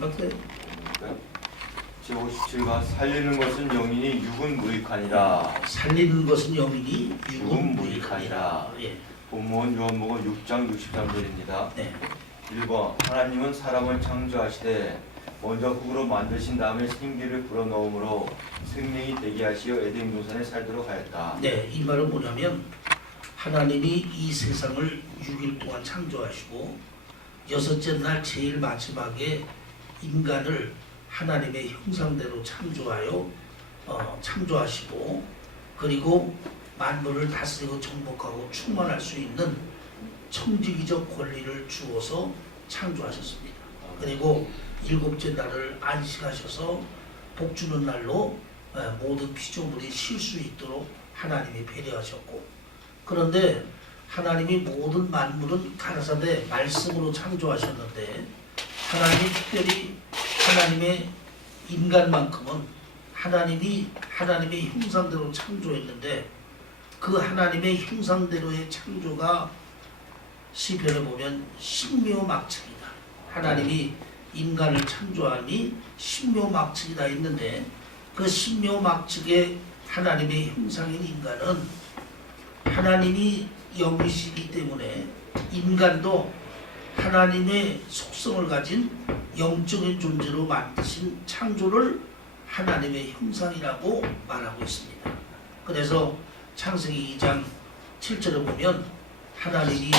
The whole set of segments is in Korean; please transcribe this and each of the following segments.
한번 더. 제57가 살리는 것은 영이니 육은 무익하니라. 살리는 것은 영이니 육은 육은 무익하니라. 무익하니라. 예. 본문 요한복음 6장 63절입니다. 네. 1번 하나님은 사람을 창조하시되 먼저 흙으로 만드신 다음에 생기를 불어넣음으로 생명이 되게 하시어 에덴 동산에 살도록 하였다. 네, 이 말은 뭐냐면 하나님이 이 세상을 6일 동안 창조하시고 여섯째 날 제일 마지막에 인간을 하나님의 형상대로 창조하시고 그리고 만물을 다스리고 정복하고 충만할 수 있는 청지기적 권리를 주어서 창조하셨습니다. 그리고 일곱째 날을 안식하셔서 복주는 날로 모든 피조물이 쉴 수 있도록 하나님이 배려하셨고, 그런데 하나님이 모든 만물은 가라사대 말씀으로 창조하셨는데 하나님이 특별히 하나님의 인간만큼은 하나님이 하나님의 형상대로 창조했는데 그 하나님의 형상대로의 창조가 시편에 보면 신묘막측이다. 하나님이 인간을 창조함이 신묘막측이다 했는데 그 신묘막측의 하나님의 형상인 인간은 하나님이 영이시기 때문에 인간도 하나님의 속성을 가진 영적인 존재로 만드신 창조를 하나님의 형상이라고 말하고 있습니다. 그래서 창세기 2장 7절에 보면 하나님이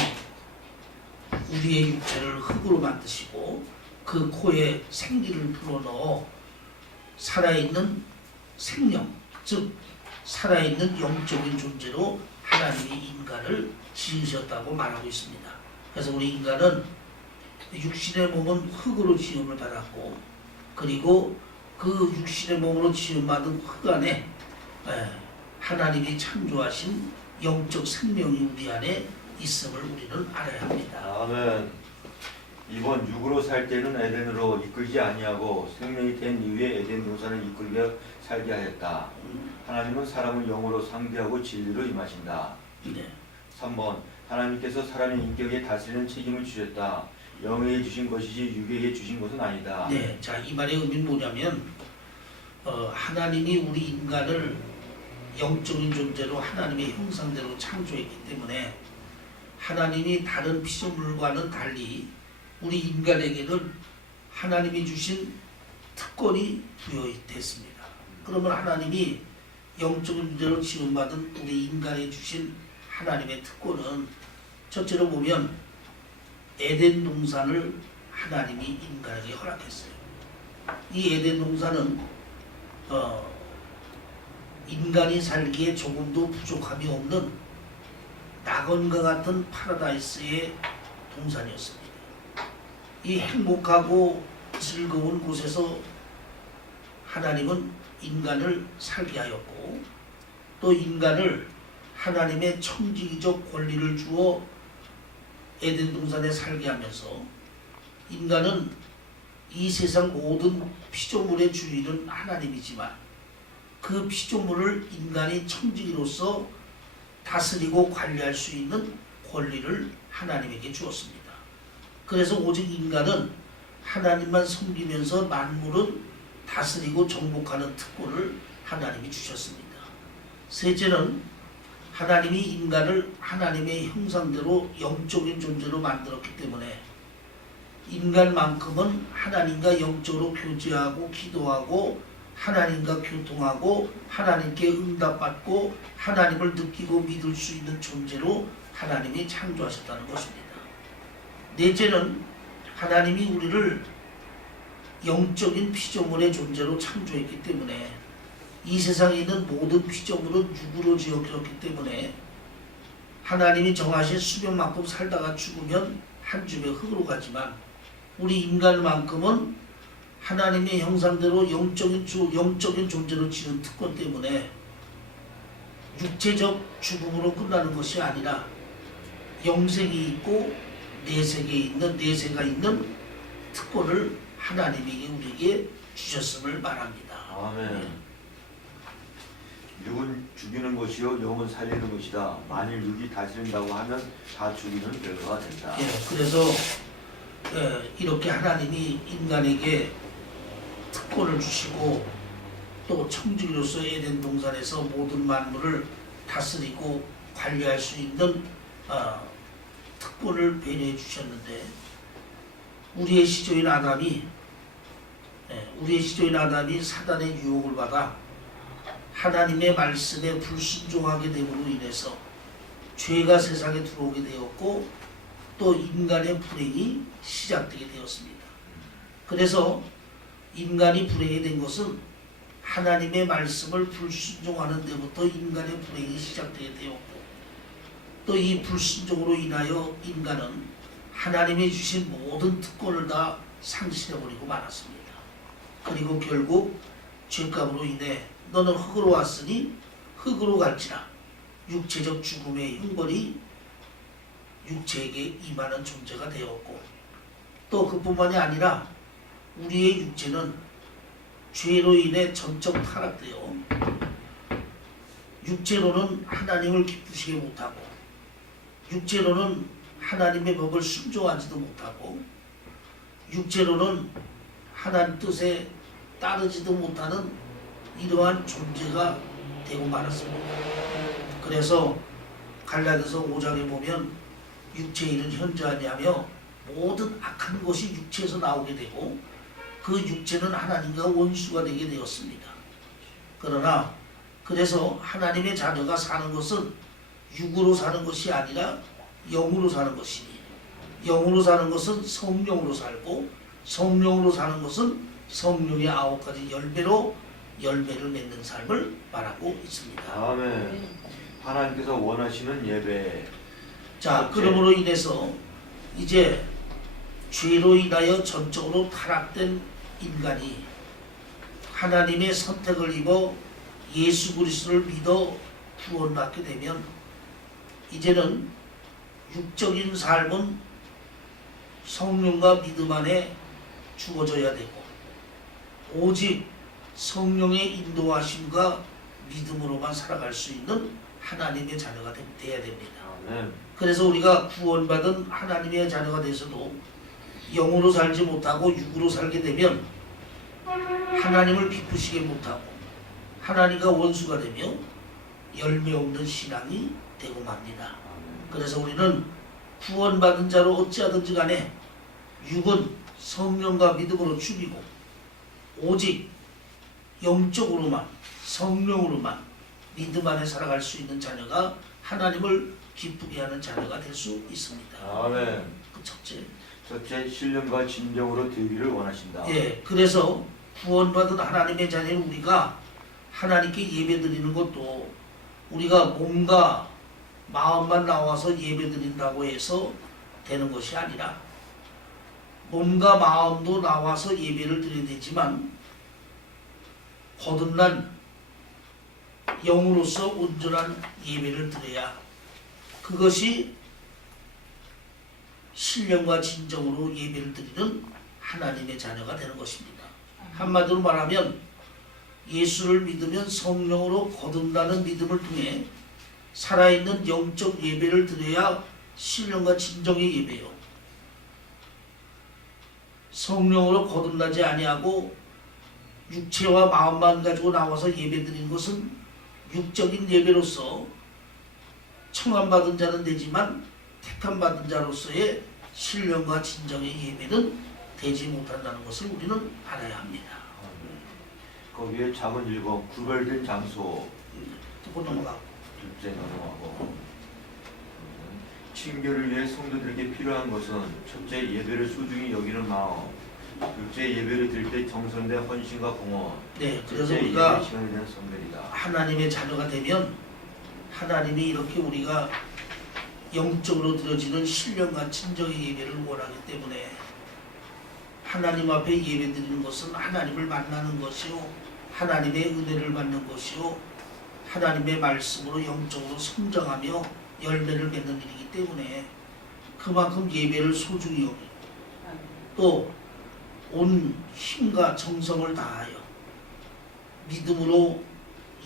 우리의 육체를 흙으로 만드시고 그 코에 생기를 불어넣어 살아있는 생명, 즉 살아있는 영적인 존재로 하나님이 인간을 지으셨다고 말하고 있습니다. 그래서 우리 인간은 육신의 몸은 흙으로 지음을 받았고 그리고 그 육신의 몸으로 지음받은 흙 안에 하나님이 창조하신 영적 생명이 우리 안에 있음을 우리는 알아야 합니다. 아멘. 2번 육으로 살 때는 에덴으로 이끌지 아니하고 생명이 된 이후에 에덴 동산을 이끌게 살게 하였다. 하나님은 사람을 영으로 상대하고 진리로 임하신다. 네. 3번 하나님께서 사람의 인격에 다스리는 책임을 주셨다. 영에게 주신 것이지 육에게 주신 것은 아니다. 네, 자, 이 말의 의미는 뭐냐면 하나님이 우리 인간을 영적인 존재로 하나님의 형상대로 창조했기 때문에 하나님이 다른 피조물과는 달리 우리 인간에게는 하나님이 주신 특권이 부여됐습니다. 그러면 하나님이 영적인 존재로 지음받은 우리 인간에 주신 하나님의 특권은 첫째로 보면 에덴 동산을 하나님이 인간에게 허락했어요. 이 에덴 동산은 인간이 살기에 조금도 부족함이 없는 낙원과 같은 파라다이스의 동산이었습니다. 이 행복하고 즐거운 곳에서 하나님은 인간을 살게 하였고 또 인간을 하나님의 청지기적 권리를 주어 에덴 동산에 살게 하면서 인간은 이 세상 모든 피조물의 주인은 하나님이지만 그 피조물을 인간이 청지기로서 다스리고 관리할 수 있는 권리를 하나님에게 주었습니다. 그래서 오직 인간은 하나님만 섬기면서 만물은 다스리고 정복하는 특권을 하나님이 주셨습니다. 셋째는 하나님이 인간을 하나님의 형상대로 영적인 존재로 만들었기 때문에 인간만큼은 하나님과 영적으로 교제하고 기도하고 하나님과 교통하고 하나님께 응답받고 하나님을 느끼고 믿을 수 있는 존재로 하나님이 창조하셨다는 것입니다. 넷째는 하나님이 우리를 영적인 피조물의 존재로 창조했기 때문에 이 세상에 있는 모든 피조물은 육으로 지었기 때문에 하나님이 정하신 수명만큼 살다가 죽으면 한 줌의 흙으로 가지만 우리 인간만큼은 하나님의 형상대로 영적인 존재로 지은 특권 때문에 육체적 죽음으로 끝나는 것이 아니라 영생이 있고 내세가 있는 특권을 하나님이 우리에게 주셨음을 말합니다. 아멘. 육은 죽이는 것이요 영은 살리는 것이다. 만일 육이 다스린다고 하면 다 죽이는 결과가 된다. 예, 그래서 이렇게 하나님이 인간에게 특권을 주시고 또 청지기로서 에덴 동산에서 모든 만물을 다스리고 관리할 수 있는 특권을 배려해 주셨는데 우리의 시조인 아담이 사단의 유혹을 받아 하나님의 말씀에 불순종하게 됨으로 인해서 죄가 세상에 들어오게 되었고 또 인간의 불행이 시작되게 되었습니다. 그래서 인간이 불행이 된 것은 하나님의 말씀을 불순종하는 데부터 인간의 불행이 시작되게 되었고 또 이 불순종으로 인하여 인간은 하나님이 주신 모든 특권을 다 상실해버리고 말았습니다. 그리고 결국 죄값으로 인해 너는 흙으로 왔으니 흙으로 갈지라 육체적 죽음의 형벌이 육체에게 임하는 존재가 되었고 또 그뿐만이 아니라 우리의 육체는 죄로 인해 전적 타락되어 육체로는 하나님을 기쁘시게 못하고 육체로는 하나님의 법을 순종하지도 못하고 육체로는 하나님 뜻에 따르지도 못하는 이러한 존재가 되고 말았습니다. 그래서 갈라디아서 5장에 보면 육체의 일은 현저하냐며 모든 악한 것이 육체에서 나오게 되고 그 육체는 하나님과 원수가 되게 되었습니다. 그러나 그래서 하나님의 자녀가 사는 것은 육으로 사는 것이 아니라 영으로 사는 것이니 영으로 사는 것은 성령으로 살고 성령으로 사는 것은 성령의 9가지 열매로 열매를 맺는 삶을 말하고 있습니다. 아멘. 하나님께서 원하시는 예배. 자, 그러므로 인해서 이제 죄로 인하여 전적으로 타락된 인간이 하나님의 선택을 입어 예수 그리스도를 믿어 구원받게 되면 이제는 육적인 삶은 성령과 믿음 안에 주어져야 되고 오직 성령의 인도하심과 믿음으로만 살아갈 수 있는 하나님의 자녀가 되어야 됩니다. 아멘. 그래서 우리가 구원받은 하나님의 자녀가 돼서도 영으로 살지 못하고 육으로 살게 되면 하나님을 기쁘시게 못하고 하나님과 원수가 되며 열매 없는 신앙이 되고 맙니다. 그래서 우리는 구원받은 자로 어찌하든지 간에 육은 성령과 믿음으로 죽이고 오직 영적으로만 성령으로만 믿음 안에 살아갈 수 있는 자녀가 하나님을 기쁘게 하는 자녀가 될 수 있습니다. 아멘. 그 첫째. 첫째, 신령과 진정으로 되기를 원하신다. 예, 그래서 구원받은 하나님의 자녀인 우리가 하나님께 예배드리는 것도 우리가 몸과 마음만 나와서 예배드린다고 해서 되는 것이 아니라 몸과 마음도 나와서 예배를 드려야 되지만 거듭난 영으로서 온전한 예배를 드려야 그것이 신령과 진정으로 예배를 드리는 하나님의 자녀가 되는 것입니다. 한마디로 말하면 예수를 믿으면 성령으로 거듭나는 믿음을 통해 살아있는 영적 예배를 드려야 신령과 진정의 예배요. 성령으로 거듭나지 아니하고 육체와 마음만 가지고 나와서 예배드리는 것은 육적인 예배로서 청함받은 자는 되지만 택함받은 자로서의 신령과 진정의 예배는 되지 못한다는 것을 우리는 알아야 합니다. 거기에 작은 1번 구별된 장소. 듣고 넘어가고 둘째 넘어가고 친교를 위해 성도들에게 필요한 것은 첫째, 예배를 소중히 여기는 마음. 둘째, 예배를 드릴 때 정성된 헌신과 공헌. 네, 그래서 셋째, 우리가 예배 시간에 대한 성별이다. 하나님의 자녀가 되면 하나님이 이렇게 우리가 영적으로 드려지는 신령과 진정의 예배를 원하기 때문에 하나님 앞에 예배 드리는 것은 하나님을 만나는 것이요 하나님의 은혜를 받는 것이요 하나님의 말씀으로 영적으로 성장하며 열매를 맺는 일이기 때문에 그만큼 예배를 소중히 여기고 또 온 힘과 정성을 다하여 믿음으로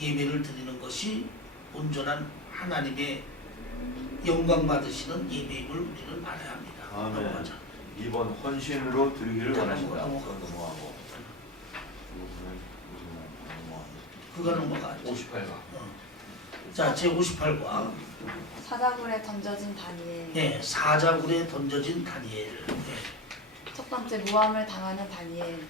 예배를 드리는 것이 온전한 하나님의 영광 받으시는 예배임을 우리는 알아야 합니다. 아멘. 넘어가자. 2번 헌신으로 드리기를 원하신다. 넘어가. 그건 넘어가고. 그거 넘어가. 58가. 자, 제 58과 사자굴에 던져진 다니엘. 예, 사자굴에 던져진 다니엘. 예. 첫 번째 모함을 당하는 다니엘.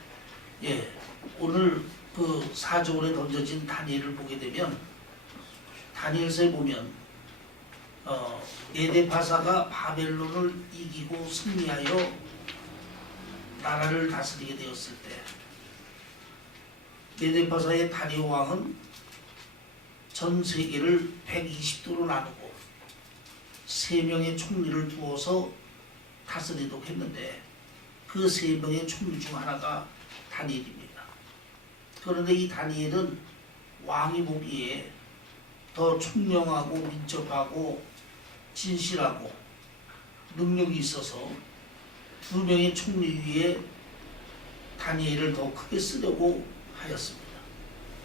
예, 오늘 그 사자굴에 던져진 다니엘을 보게 되면 다니엘서에 보면 메데파사가 바벨론을 이기고 승리하여 나라를 다스리게 되었을 때 메데파사의 다리오 왕은 전 세계를 120도로 나누고 3명의 총리를 두어서 다스리도록 했는데 그 3명의 총리 중 하나가 다니엘입니다. 그런데 이 다니엘은 왕이 보기에 더 총명하고 민첩하고 진실하고 능력이 있어서 2명의 총리 위에 다니엘을 더 크게 쓰려고 하였습니다.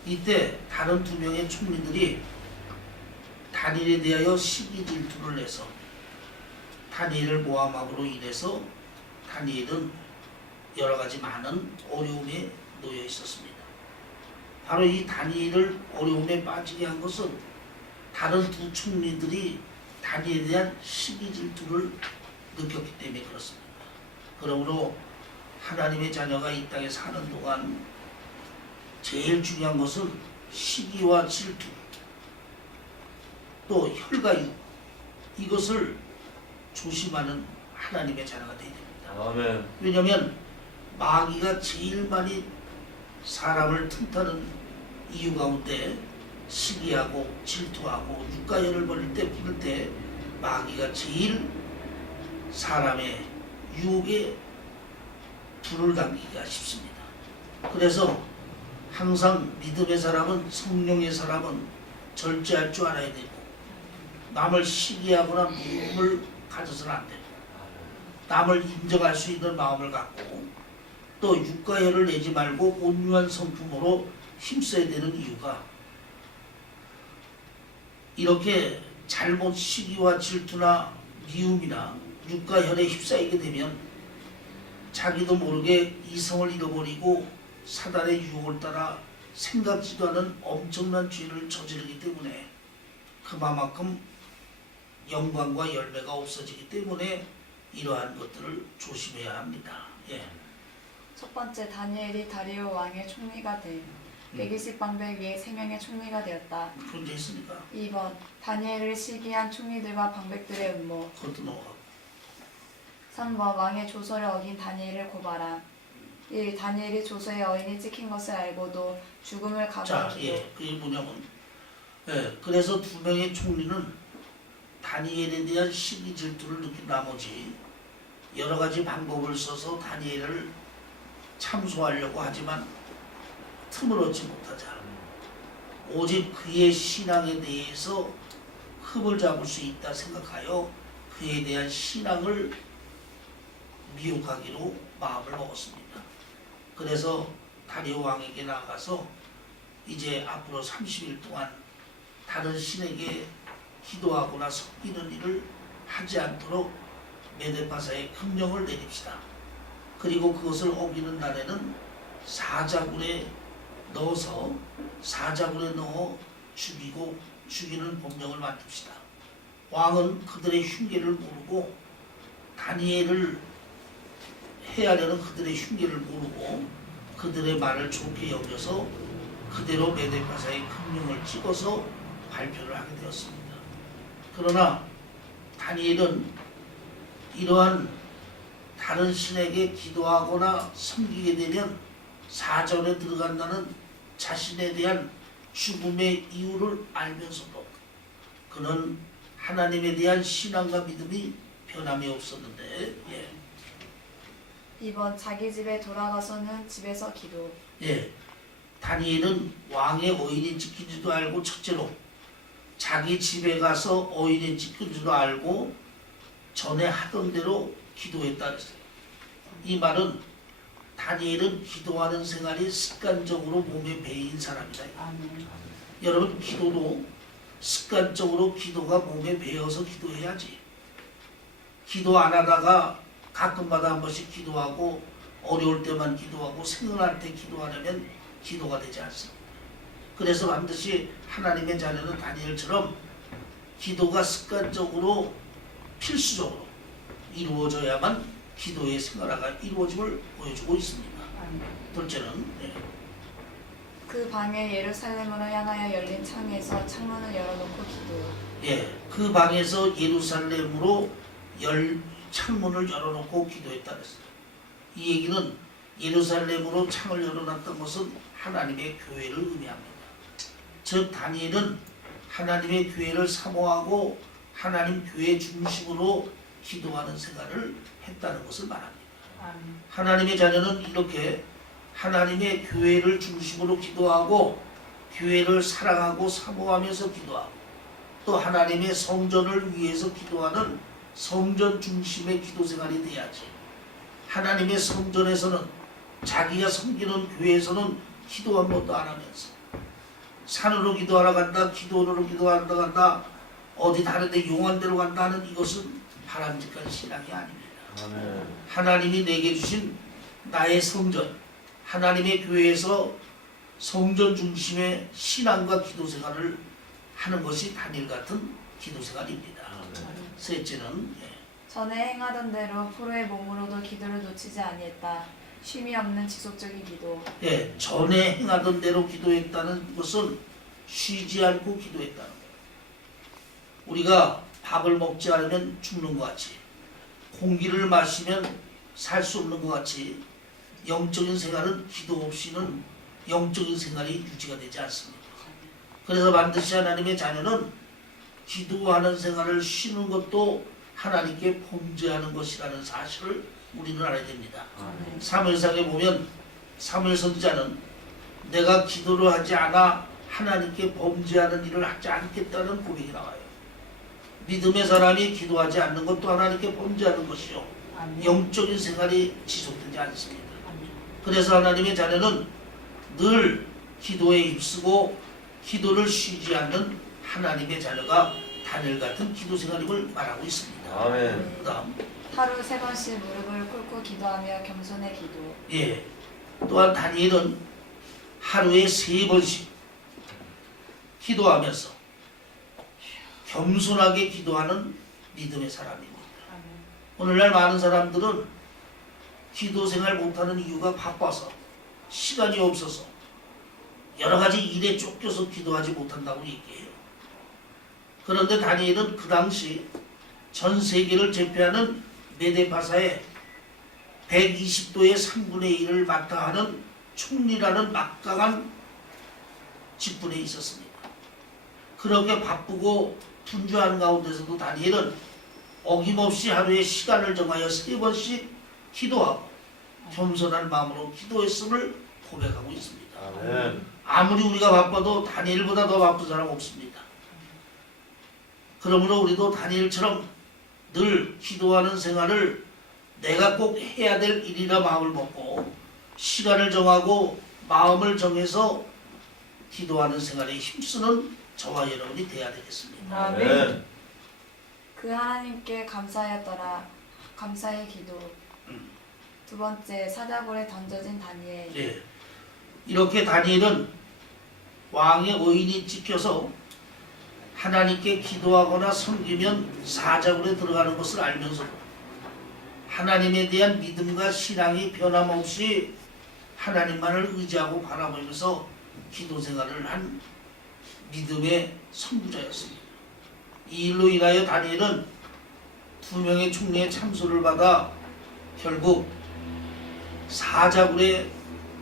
이때 다른 2명의 총리들이 다니엘에 대하여 시기 질투를 내서 다니엘을 모함함으로 인해서 다니엘은 여러 가지 많은 어려움에 놓여 있었습니다. 바로 이 다니엘을 어려움에 빠지게 한 것은 다른 2 총리들이 다니엘에 대한 시기 질투를 느꼈기 때문에 그렇습니다. 그러므로 하나님의 자녀가 이 땅에 사는 동안 제일 중요한 것은 시기와 질투, 또 혈과육, 이것을 조심하는 하나님의 자녀가 되어야 됩니다. 아멘. 왜냐하면 마귀가 제일 많이 사람을 틈타는 이유 가운데 시기하고 질투하고 육가열을 벌일 때 부를 때 마귀가 제일 사람의 유혹에 불을 당기기가 쉽습니다. 그래서 항상 믿음의 사람은, 성령의 사람은 절제할 줄 알아야 되고 남을 시기하거나 미움을 가져서는 안 되고 남을 인정할 수 있는 마음을 갖고 또 육가열을 내지 말고 온유한 성품으로 힘써야 되는 이유가 이렇게 잘못 시기와 질투나 미움이나 육가열에 휩싸이게 되면 자기도 모르게 이성을 잃어버리고 사단의 유혹을 따라 생각지도 않은 엄청난 죄를 저지르기 때문에 그만큼 영광과 열매가 없어지기 때문에 이러한 것들을 조심해야 합니다. 예. 첫 번째 다니엘이 다리오 왕의 총리가 돼 120방백 위에 3명의 총리가 되었다. 그런데 있으니까 2번 다니엘을 시기한 총리들과 방백들의 음모. 그것도 넘어가고 3번 왕의 조서를 어긴 다니엘을 고발함. 1. 다니엘이 조서에 어인이 찍힌 것을 알고도 죽음을 자, 각오하기도. 예, 그게 뭐냐면 그래서 2명의 총리는 다니엘에 대한 시기 질투를 느낀 나머지 여러 가지 방법을 써서 다니엘을 참소하려고 하지만 틈을 얻지 못하자 오직 그의 신앙에 대해서 흠을 잡을 수 있다 생각하여 그에 대한 신앙을 미혹하기로 마음을 먹었습니다. 그래서 다리오 왕에게 나가서 이제 앞으로 30일 동안 다른 신에게 기도하거나 섬기는 일을 하지 않도록 메데파사의 금령을 내립시다. 그리고 그것을 어기는 날에는 사자굴에 넣어 죽이고 죽이는 법령을 만듭시다. 왕은 그들의 흉계를 모르고 다니엘을 해하려는 그들의 흉계를 모르고 그들의 말을 좋게 여겨서 그대로 메데파사의 금령을 찍어서 발표를 하게 되었습니다. 그러나 다니엘은 이러한 다른 신에게 기도하거나 섬기게 되면 사절에 들어간다는 자신에 대한 죽음의 이유를 알면서도 그는 하나님에 대한 신앙과 믿음이 변함이 없었는데 2번 자기 집에 돌아가서는 집에서 기도. 다니엘은 왕의 어인이 찍힌 줄도 알고 첫째로 자기 집에 가서 어인이 찍힌 줄도 알고 전에 하던 대로 기도했다 그랬어요. 이 말은 다니엘은 기도하는 생활이 습관적으로 몸에 배인 사람이다. 아멘. 여러분 기도도 습관적으로 기도가 몸에 배어서 기도해야지. 기도 안 하다가 가끔마다 한 번씩 기도하고 어려울 때만 기도하고 생각날 때 기도하려면 기도가 되지 않습니다. 그래서 반드시 하나님의 자녀는 다니엘처럼 기도가 습관적으로 필수적으로 이루어져야만 기도의 생활화가 이루어짐을 보여주고 있습니다. 둘째는 그 방에 예루살렘으로 향하여 열린 창에서 창문을 열어놓고 기도. 그 방에서 예루살렘으로 창문을 열어놓고 기도했다 그랬어요. 이 얘기는 예루살렘으로 창을 열어놨던 것은 하나님의 교회를 의미합니다. 즉 다니엘은 하나님의 교회를 사모하고 하나님 교회 중심으로 기도하는 생활을 했다는 것을 말합니다. 하나님의 자녀는 이렇게 하나님의 교회를 중심으로 기도하고 교회를 사랑하고 사모하면서 기도하고 또 하나님의 성전을 위해서 기도하는 성전 중심의 기도 생활이 돼야지. 하나님의 성전에서는 자기가 섬기는 교회에서는 기도 한 번도 안 하면서 산으로 기도하러 간다, 기도로 기도하러 간다, 어디 다른 데 용한 데로 간다 하는 이것은 바람직한 신앙이 아닙니다. 아멘. 하나님이 내게 주신 나의 성전, 하나님의 교회에서 성전 중심의 신앙과 기도 생활을 하는 것이 다니엘 같은 기도 생활입니다. 셋째는 전에 행하던 대로 포로의 몸으로도 기도를 놓치지 아니했다. 쉼이 없는 지속적인 기도. 전에 행하던 대로 기도했다는 것은 쉬지 않고 기도했다는 거예요. 우리가 밥을 먹지 않으면 죽는 것 같이, 공기를 마시면 살 수 없는 것 같이 영적인 생활은 기도 없이는 영적인 생활이 유지가 되지 않습니다. 그래서 반드시 하나님의 자녀는 기도하는 생활을 쉬는 것도 하나님께 범죄하는 것이라는 사실을 우리는 알아야 됩니다. 사무엘상에 보면 사무엘 선지자는 내가 기도를 하지 않아 하나님께 범죄하는 일을 하지 않겠다는 고백이 나와요. 믿음의 사람이 기도하지 않는 것도 하나님께 범죄하는 것이요, 영적인 생활이 지속되지 않습니다. 그래서 하나님의 자녀는 늘 기도에 힘쓰고 기도를 쉬지 않는 하나님의 자녀가 다니엘 같은 기도 생활임을 말하고 있습니다. 아멘. 그다음 하루 3번씩 무릎을 꿇고 기도하며 겸손의 기도. 또한 다니엘은 하루에 3번씩 기도하면서 겸손하게 기도하는 믿음의 사람입니다. 오늘날 많은 사람들은 기도 생활 못하는 이유가 바빠서, 시간이 없어서, 여러 가지 일에 쫓겨서 기도하지 못한다고 얘기해요. 그런데 다니엘은 그 당시 전 세계를 제패하는 메데파사의 120도의 3분의 1을 맡아 하는 총리라는 막강한 직분에 있었습니다. 그렇게 바쁘고 분주한 가운데서도 다니엘은 어김없이 하루에 시간을 정하여 3번씩 기도하고 겸손한 마음으로 기도했음을 고백하고 있습니다. 아멘. 아무리 우리가 바빠도 다니엘보다 더 바쁜 사람 없습니다. 그러므로 우리도 다니엘처럼 늘 기도하는 생활을 내가 꼭 해야 될 일이라 마음을 먹고 시간을 정하고 마음을 정해서 기도하는 생활에 힘쓰는 저와 여러분이 돼야 되겠습니다. 아멘. 그 하나님께 감사하였더라. 감사의 기도. 두 번째, 사자굴에 던져진 다니엘. 이렇게 다니엘은 왕의 의인이 찍혀서 하나님께 기도하거나 섬기면 사자굴에 들어가는 것을 알면서도 하나님에 대한 믿음과 신앙이 변함없이 하나님만을 의지하고 바라보면서 기도 생활을 한 믿음의 선구자였습니다. 이 일로 인하여 다니엘은 2명의 총리의 참소를 받아 결국 사자굴에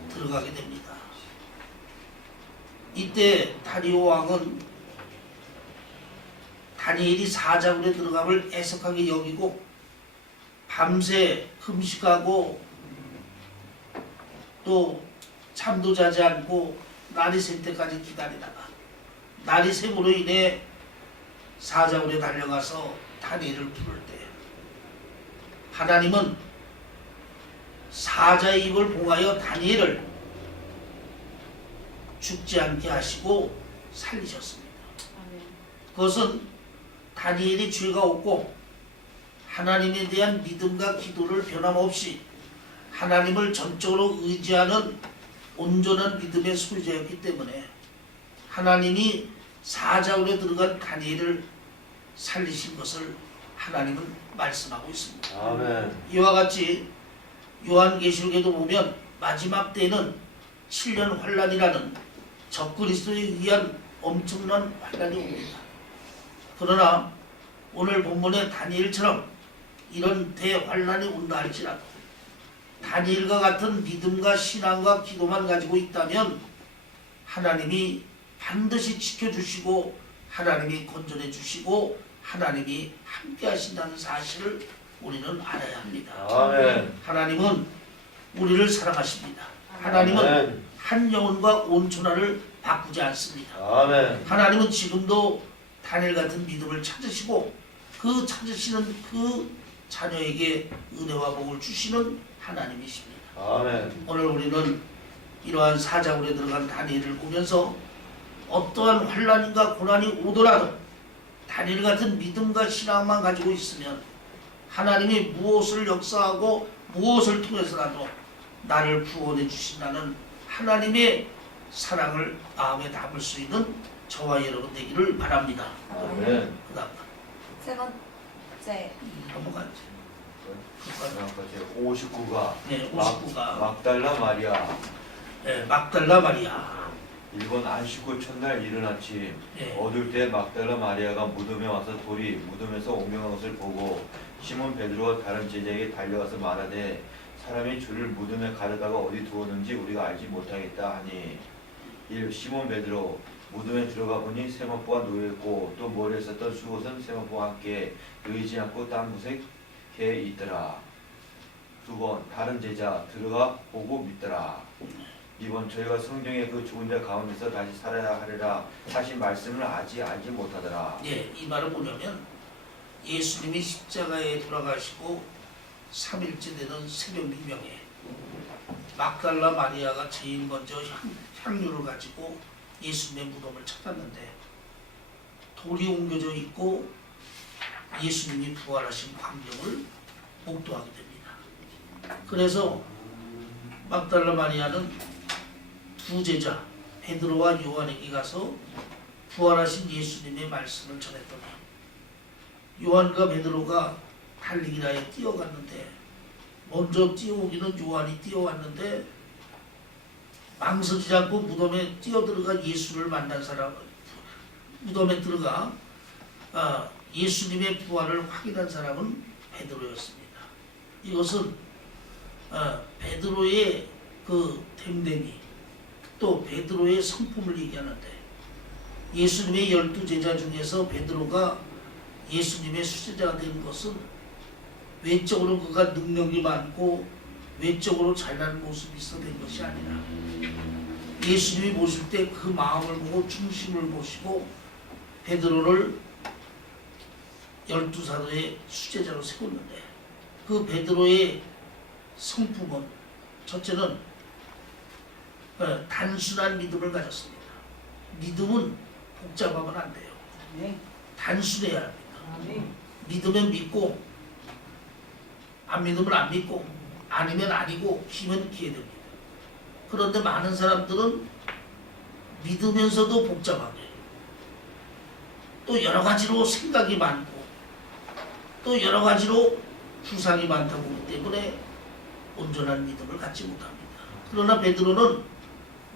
들어가게 됩니다. 이때 다리오 왕은 다니엘이 사자굴에 들어감을 애석하게 여기고 밤새 금식하고 또 잠도 자지 않고 날이 샘 때까지 기다리다가 날이 샘으로 인해 사자굴에 달려가서 다니엘을 부를 때 하나님은 사자의 입을 봉하여 다니엘을 죽지 않게 하시고 살리셨습니다. 그것은 다니엘이 죄가 없고 하나님에 대한 믿음과 기도를 변함없이 하나님을 전적으로 의지하는 온전한 믿음의 소유자였기 때문에 하나님이 사자굴에 들어간 다니엘을 살리신 것을 하나님은 말씀하고 있습니다. 아멘. 이와 같이 요한계시록에도 보면 마지막 때에는 7년 환란이라는 적그리스도에 의한 엄청난 환란이 옵니다. 그러나 오늘 본문의 다니엘처럼 이런 대환란이 온다 할지라도 다니엘과 같은 믿음과 신앙과 기도만 가지고 있다면 하나님이 반드시 지켜주시고 하나님이 건전해 주시고 하나님이 함께 하신다는 사실을 우리는 알아야 합니다. 아멘. 하나님은 우리를 사랑하십니다. 하나님은 아멘. 한 영혼과 온천하를 바꾸지 않습니다. 아멘. 하나님은 지금도 다니엘 같은 믿음을 찾으시고 그 찾으시는 그 자녀에게 은혜와 복을 주시는 하나님이십니다. 아멘. 오늘 우리는 이러한 사자굴에 들어간 다니엘을 보면서 어떠한 환난과 고난이 오더라도 다니엘 같은 믿음과 신앙만 가지고 있으면 하나님이 무엇을 역사하고 무엇을 통해서라도 나를 구원해 주신다는 하나님의 사랑을 마음에 담을 수 있는 저와 여러분 되기를 바랍니다. 아멘. 그 다음 세 번째 넘어가죠. 59가 네, 59가 막달라 마리아. 네, 막달라 마리아. 일본 안식구 첫날 이른 아침 네. 어둘 때 막달라 마리아가 무덤에 와서 돌이 무덤에서 오명한 것을 보고 시몬 베드로와 다른 제자에게 달려가서 말하되 사람이 주를 무덤에 가려다가 어디 두었는지 우리가 알지 못하겠다 하니 1. 시몬 베드로 무덤에 들어가 보니 세마포가 놓여있고 또 머리에 썼던 수옷은 세마포와 함께 놓이지 않고 딴 곳에 개 있더라. 2번 다른 제자 들어가 보고 믿더라. 2번 저희가 성경의 그 죽은 자 가운데서 다시 살아야 하리라 하신 말씀을 아직 알지 못하더라. 예, 이 말을 보려면 예수님이 십자가에 돌아가시고 3일째 되는 새벽 미명에 막달라 마리아가 제일 먼저 향유를 가지고 예수님의 무덤을 찾았는데 돌이 옮겨져 있고 예수님이 부활하신 광경을 목도하게 됩니다. 그래서 막달라 마리아는 두 제자 베드로와 요한에게 가서 부활하신 예수님의 말씀을 전했더니 요한과 베드로가 달리기라 해 뛰어갔는데 먼저 뛰어오기는 요한이 뛰어왔는데 망설이지 않고 무덤에 뛰어들어가 예수를 만난 사람 무덤에 들어가 예수님의 부활을 확인한 사람은 베드로였습니다. 이것은 베드로의 그 됨됨이 또 베드로의 성품을 얘기하는데 예수님의 12제자 중에서 베드로가 예수님의 수제자가 된 것은 외적으로 그가 능력이 많고 외적으로 잘난 모습이 있어 된 것이 아니라 예수님이 모실 때 그 마음을 보고 중심을 보시고 베드로를 12사도의 수제자로 세웠는데 그 베드로의 성품은 첫째는 단순한 믿음을 가졌습니다. 믿음은 복잡하면 안 돼요. 단순해야 합니다. 믿으면 믿고 안 믿으면 안 믿고 아니면 아니고 기면 기해 됩니다. 그런데 많은 사람들은 믿으면서도 복잡하게 또 여러 가지로 생각이 많고 또 여러 가지로 구상이 많다 보기 때문에 온전한 믿음을 갖지 못합니다. 그러나 베드로는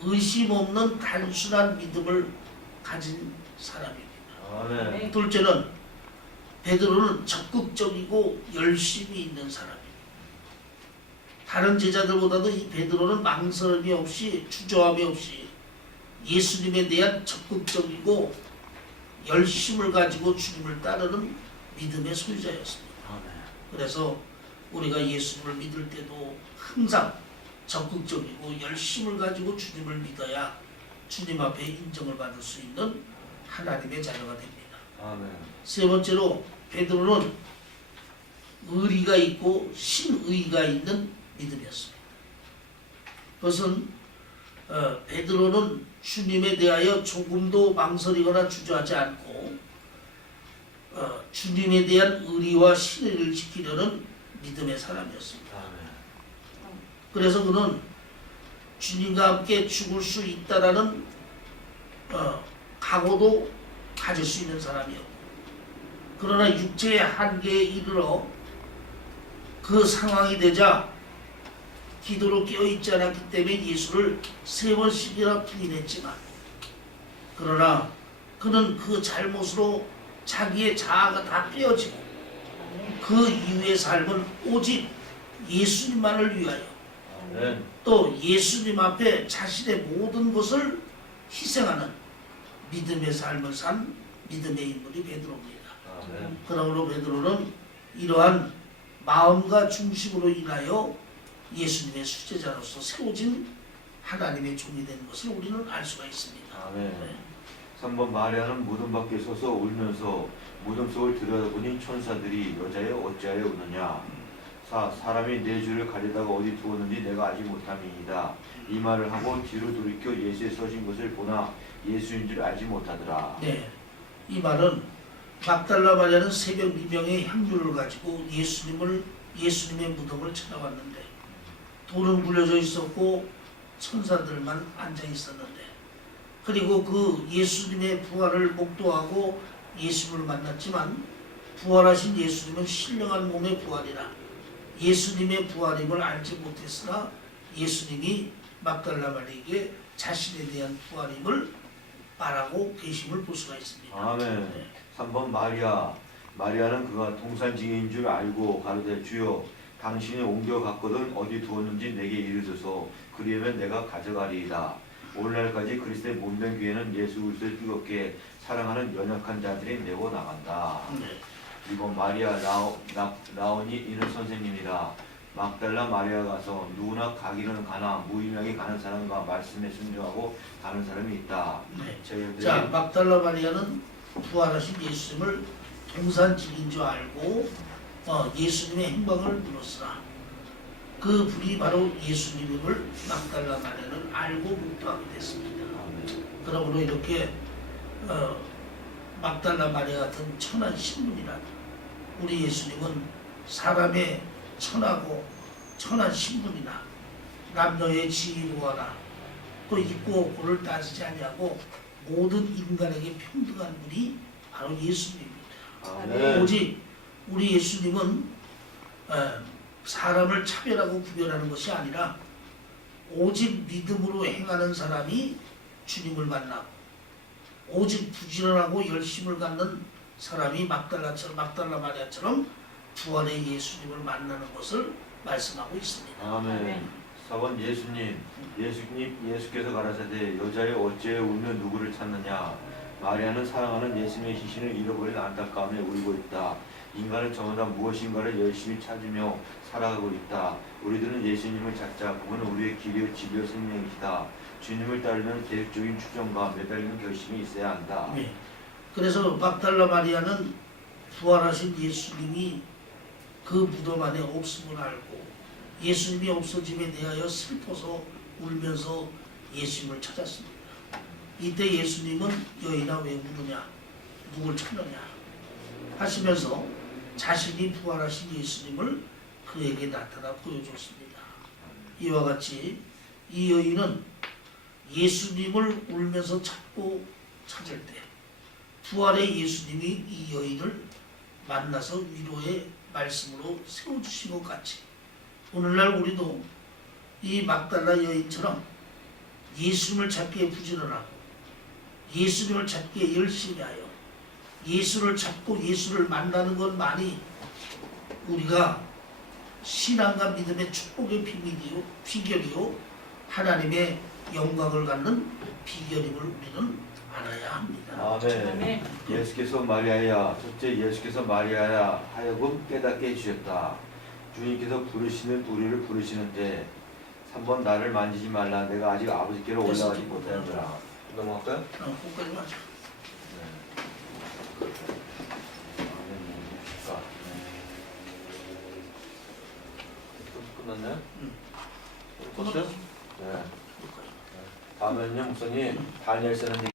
의심 없는 단순한 믿음을 가진 사람입니다. 아멘. 둘째는 베드로는 적극적이고 열심히 있는 사람입니다. 다른 제자들보다도 이 베드로는 망설임이 없이 주저함이 없이 예수님에 대한 적극적이고 열심을 가지고 주님을 따르는 믿음의 소유자였습니다. 그래서 우리가 예수님을 믿을 때도 항상 적극적이고 열심을 가지고 주님을 믿어야 주님 앞에 인정을 받을 수 있는 하나님의 자녀가 됩니다. 아멘. 세 번째로 베드로는 의리가 있고 신의가 있는 믿음이었습니다. 그것은 베드로는 주님에 대하여 조금도 망설이거나 주저하지 않고 주님에 대한 의리와 신의를 지키려는 믿음의 사람이었습니다. 아멘. 그래서 그는 주님과 함께 죽을 수 있다라는 각오도 가질 수 있는 사람이었고, 그러나 육체의 한계에 이르러 그 상황이 되자 기도로 깨어있지 않았기 때문에 예수를 3번씩이나 부인했지만, 그러나 그는 그 잘못으로 자기의 자아가 다 깨어지고 그 이후의 삶은 오직 예수님만을 위하여 아멘. 또 예수님 앞에 자신의 모든 것을 희생하는 믿음의 삶을 산 믿음의 인물이 베드로입니다. 아멘. 그러므로 베드로는 이러한 마음과 중심으로 인하여 예수님의 수제자로서 세워진 하나님의 종이 된 것을 우리는 알 수가 있습니다. 아멘. 3번 마리아는 무덤 밖에 서서 울면서 무덤 속을 들여다보니 천사들이 여자여 어찌하여 우느냐. 사람이 내 주를 가리다가 어디 두었는지 내가 알지 못함이니이다. 이 말을 하고 뒤로 돌이켜 예수의 서신 것을 보나 예수인 줄 알지 못하더라. 네, 이 말은 막달라 마리아는 새벽 미명의 향유를 가지고 예수님의 무덤을 찾아왔는데 돌은 굴려져 있었고 천사들만 앉아 있었는데, 그리고 그 예수님의 부활을 목도하고 예수님을 만났지만 부활하신 예수님은 신령한 몸의 부활이라 예수님의 부활임을 알지 못했으나 예수님이 막달라 마리아에게 자신에 대한 부활임을 말하고 계심을 볼 수가 있습니다. 아멘. 3번 마리아는 그가 동산지기인 줄 알고 가로되 주여 당신이 옮겨갔거든 어디 두었는지 내게 이르소서. 그리하면 내가 가져가리이다. 오늘날까지 그리스도의 몸된 교회는 예수 그리스도를 뜨겁게 사랑하는 연약한 자들이 내고 나간다. 네. 이번 마리아 라온이 이는 선생님이라. 막달라 마리아 가서 누구나 가기는 가나 무의미하게 가는 사람과 말씀에 순종하고 가는 사람이 있다. 네. 저희들이 자, 막달라 마리아는 부활하신 예수님을 동산직인 줄 알고 예수님의 행방을 물었으나 그 분이 바로 예수님임을 막달라 마리아는 알고 묵도하게 됐습니다. 그러므로 이렇게 막달라 마리아 같은 천한 신분이라도 우리 예수님은 사람의 천하고 천한 신분이나 남녀의 지위로하나 또 있고 없고를 따지지 아니하고 모든 인간에게 평등한 분이 바로 예수님입니다. 아멘. 오직 우리 예수님은 사람을 차별하고 구별하는 것이 아니라 오직 믿음으로 행하는 사람이 주님을 만나고 오직 부지런하고 열심을 갖는 사람이 막달라 마리아처럼 부활의 예수님을 만나는 것을 말씀하고 있습니다. 아멘. 4번 예수께서 가라사대 여자여 어찌하여 울며 누구를 찾느냐. 마리아는 사랑하는 예수님의 시신을 잃어버린 안타까움에 울고 있다. 인간은 저마다 무엇인가를 열심히 찾으며 살아가고 있다. 우리들은 예수님을 찾자. 그분은 우리의 길이요 진리요 생명이시다. 주님을 따르는 계획적인 추정과 매달리는 결심이 있어야 한다. 네. 그래서 막달라 마리아는 부활하신 예수님이 그 무덤 안에 없음을 알고 예수님이 없어짐에 대하여 슬퍼서 울면서 예수님을 찾았습니다. 이때 예수님은 여인아 왜 우느냐, 누굴 찾느냐 하시면서 자신이 부활하신 예수님을 그에게 나타나 보여줬습니다. 이와 같이 이 여인은 예수님을 울면서 찾고 찾을 때 부활의 예수님이 이 여인을 만나서 위로의 말씀으로 세워주신 것 같이 오늘날 우리도 이 막달라 여인처럼 예수님을 찾기에 부지런하고 예수님을 찾기에 열심히 하여 예수를 찾고 예수를 만나는 것만이 우리가 신앙과 믿음의 축복의 비결이요 하나님의 영광을 갖는 비결임을 우리는 알아야 합니다. 아멘. 예수께서 마리아야, 첫째 예수께서 마리아야 하여금 깨닫게 해주셨다. 주님께서 우리를 부르시는데 3번 나를 만지지 말라. 내가 아직 아버지께로 올라가지 못하였더라. 넘어갈까요? 거기까지 맞아. 네. 끝났나요? 응. 끝났어요? 네. 다음에는요, 목사님, 다니엘서는